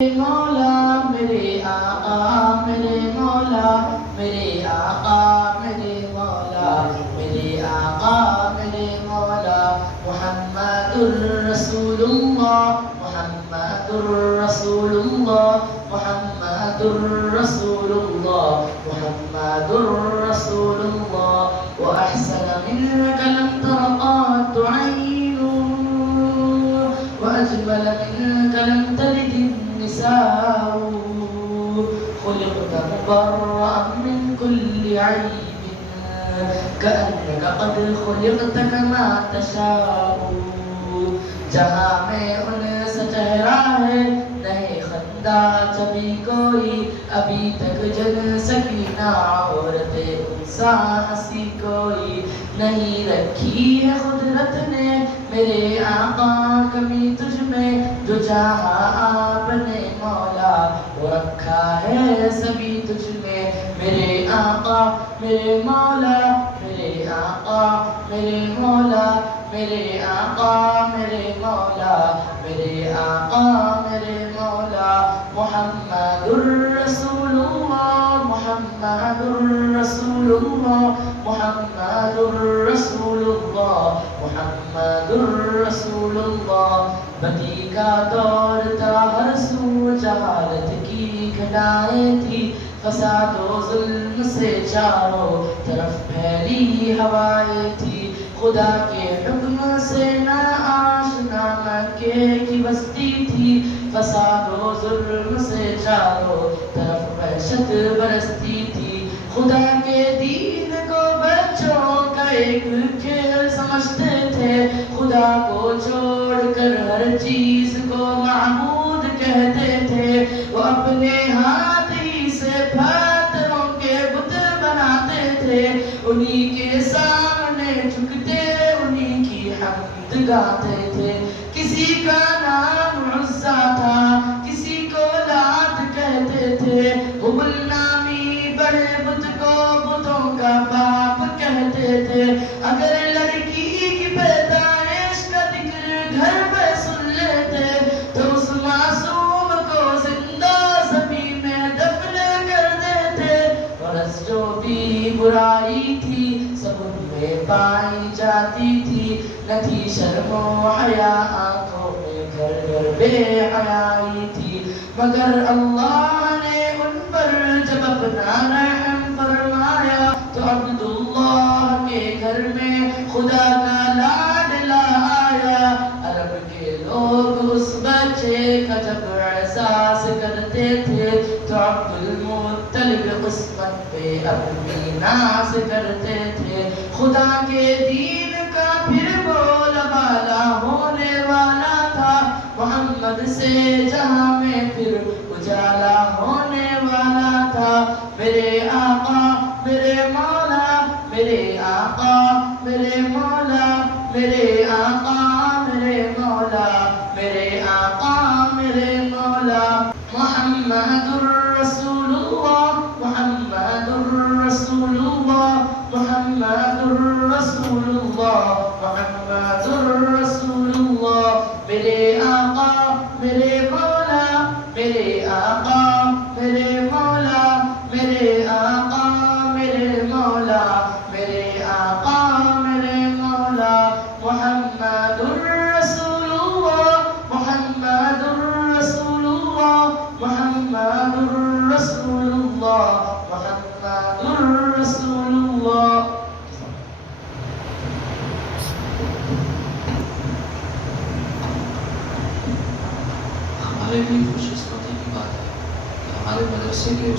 مولا میرے آقا میرے مولا میرے آقا میرے مولا میرے آقا میرے مولا محمد الرسول اللہ محمد الرسول اللہ محمد الرسول اللہ محمد الرسول اللہ وأحسن منك لم تر قط عين وأجمل منك لم تلد النساء خلقت مبرأ من كل عيب كأنك قد خلقت كما تشاء جہاں میں ان سے چہرہ ہے نہیں خندہ چبی کوئی ابھی تک جن سکینہ عورت انسا ہنسی کوئی نہیں رکھی ہے قدرت نے میرے آقا کمی تجھ میں جو چاہا آپ نے مولا وہ رکھا ہے سبھی تجھ میں میرے آقا میرے مولا میرے آقا میرے مولا میرے آقا میرے مولا میرے آقا میرے مولا محمد الرسول اللہ محمد الرسول اللہ محمد الرسول اللہ محمد الرسول اللہ بدی کا دور تھا ہر سو جہالت کی گھٹائیں تھی فساد و ظلم سے چاروں طرف پھیلی ہوائیں تھی خدا کے حکم سے نہ آشنا مکے کی بستی تھی فساد و ظلم سے چاروں طرف وحشت برستی تھی خدا کے دین کو بچوں کا ایک کھیل سمجھتے تھے خدا کو چھوڑ کر ہر چیز کو معبود کہتے تھے وہ اپنے ہاتھ ہی سے پتھروں کے بت بناتے تھے انہی کے سامنے جھکتے انہی کی حمد گاتے تھے کسی کا نام عزا تھا کسی کو لات کہتے تھے حبل نامی بڑے بت کو بتوں کا باپ کہتے تھے اگر لڑکی کی پیدائش کا ذکر گھر میں سن لیتے تو اس معصوم کو زندہ زمین میں دفن کر دیتے غرض جو بھی برائی تھی سب ان میں پائی جاتی تھی نہ تھی شرم و حیا آنکھوں میں گھر گھر بے حیائی تھی مگر اللہ نے ان پر جب اپنا رحم فرمایا تو عبداللہ کے گھر میں خدا کا لاڈلا آیا عرب کے لوگ اس بچے کا جب احساس کرتے تھے تو عبد المطلب قسمت پہ اپنی ناز کرتے تھے خدا کے دین کا پھر بولا بالا ہونے والا تھا محمد سے جہاں میں پھر اجالا ہونے والا تھا میرے آقا میرے مولا میرے آقا میرے مولا میرے آقا میرے مولا میرے آقا میرے مولا محمد الرسول اللہ محمد الرسول اللہ محمد الرسول اللہ محمد الرسول اللہ میرے آقا میرے مولا میرے آقا میرے مولا میرے آقا میرے مولا میرے آقا میرے مولا محمد الرسول اللہ محمد الرسول اللہ محمد الرسول اللہ محمد الرسول اللہ ہمارے لیے خوش قسمتی کی بات ہے کہ ہمارے مدرسے کے